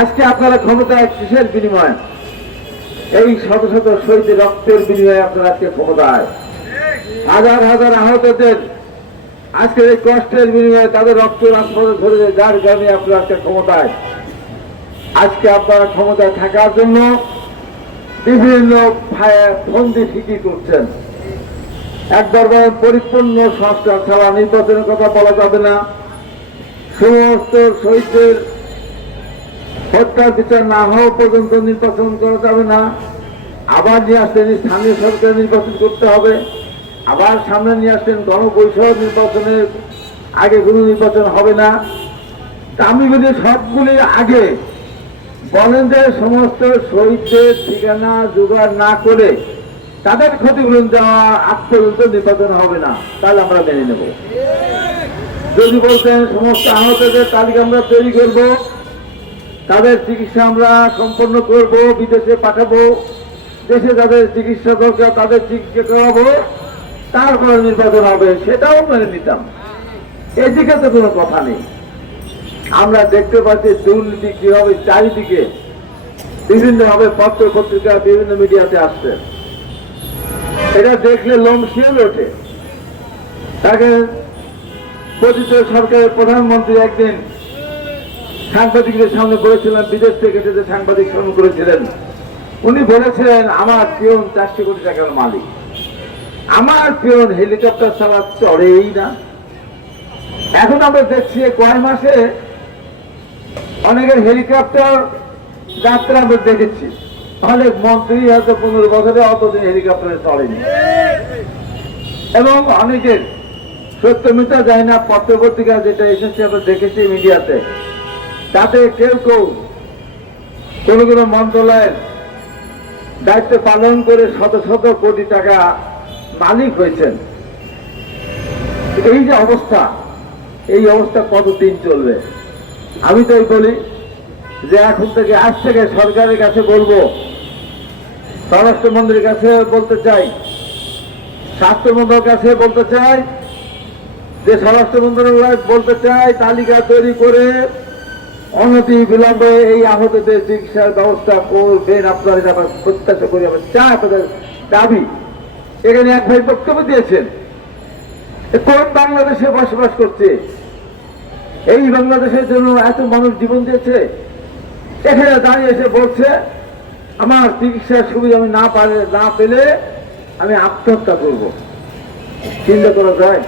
আজকে আপনারা ক্ষমতায় কিসের বিনিময়? এই শত শত শহীদের রক্তের বিনিময়ে আপনারা আজকে ক্ষমতায়। হাজার হাজার আহতদের আজকে এই কষ্টের বিনিময়ে তাদের রক্ত রাজপথে ধরে যার কারণে আপনারা আজকে ক্ষমতায়। আজকে আপনারা ক্ষমতায় থাকার জন্য বিভিন্ন ফন্দি ফিকির করছেন। একবার পরিপূর্ণ সংস্কার ছাড়া নির্বাচনের কথা বলা যাবে না। সমস্ত শহীদদের হত্যার বিচার না হওয়া পর্যন্ত নির্বাচন করা যাবে না। আবার নিয়ে আসতেন স্থানীয় সরকার নির্বাচন করতে হবে। আবার সামনে নিয়ে আসতেন গণপরিষদ নির্বাচনের আগে কোনো নির্বাচন হবে না। আমি বলি সবগুলির আগে বলেন যে সমস্ত শহীদদের ঠিকানা জোগাড় না করে তাদের ক্ষতিপূরণ দেওয়া আজ পর্যন্ত নির্বাচন হবে না, তাহলে আমরা মেনে নেব। যদি বলতেন সমস্ত আহতদের তালিকা আমরা তৈরি করব, তাদের চিকিৎসা আমরা সম্পন্ন করব, বিদেশে পাঠাবো, দেশে যাদের চিকিৎসা দরকার তাদের চিকিৎসা করাবো, তারপরে নির্বাচন হবে, সেটাও মেনে নিতাম। এদিকে তো কোনো কথা নেই। আমরা দেখতে পাচ্ছি দুর্নীতি কি হবে চারিদিকে, বিভিন্ন ভাবে পত্র পত্রিকা বিভিন্ন মিডিয়াতে আসছে। এটা দেখলে লোম শিউরে ওঠে। তাকে পতিত সরকারের প্রধানমন্ত্রী একদিন সাংবাদিকদের সামনে বলেছিলেন, বিদেশ থেকে এসে সাংবাদিক সম্মেলন করেছিলেন, উনি বলেছিলেন আমার পিয়ন 400 কোটি টাকার মালিক, আমার পিয়ন হেলিকপ্টার ছাড়া চড়েই না। এখন আমরা দেখছি কয় মাসে অনেকের হেলিকপ্টার যাত্রা আমরা দেখেছি, অনেক মন্ত্রী হয়তো 15 বছরে অতদিন হেলিকপ্টারে চড়েনি। এবং অনেকের সত্য মিথ্যা যায় না, পত্রপত্রিকা যেটা এসেছে আমরা দেখেছি মিডিয়াতে, তাতে কেউ কেউ কোন কোন মন্ত্রণালয়ের দায়িত্ব পালন করে শত শত কোটি টাকা মালিক হয়েছেন। এই যে অবস্থা, এই অবস্থা কতদিন চলবে? আমি তাই বলি যে এখন থেকে আজ থেকে সরকারের কাছে বলবো, স্বরাষ্ট্রমন্ত্রীর কাছে বলতে চাই, স্বাস্থ্যমন্ত্রীর কাছে বলতে চাই, যে স্বরাষ্ট্র মন্ত্রণালয় বলতে চাই তালিকা তৈরি করে অনতি বিলম্বে এই আহতদের চিকিৎসার ব্যবস্থা করবেন। আপনারা এটা প্রত্যাশা করি, আমরা চাই, আপনাদের দাবি। এখানে এক ভাই বক্তব্য দিয়েছেন, কোন বাংলাদেশে বসবাস করছে, এই বাংলাদেশের জন্য এত মানুষ জীবন দিয়েছে, এখানে দাঁড়িয়ে এসে বলছে আমার চিকিৎসার সুবিধা আমি না পেলে আমি আত্মহত্যা করব। চিন্তা করা যায়?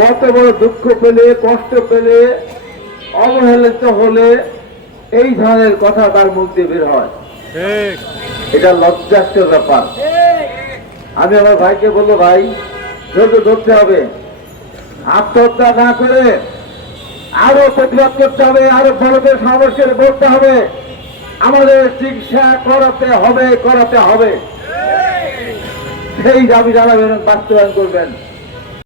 কত বড় দুঃখ পেলে, কষ্ট পেলে, অবহেলিত হলে এই ধরনের কথা তার মুখ দিয়ে বের হয়। এটা লজ্জাস্কর ব্যাপার। আমি আমার ভাইকে বলবো, ভাই ধৈর্য ধরতে হবে, আত্মহত্যা না করে আরো প্রতিবাদ করতে হবে, আরো বড়দের সমাবেশের বলতে হবে, আমাদের চিকিৎসা করাতে হবে। সেই দাবি জানাবেন, বাস্তবায়ন করবেন।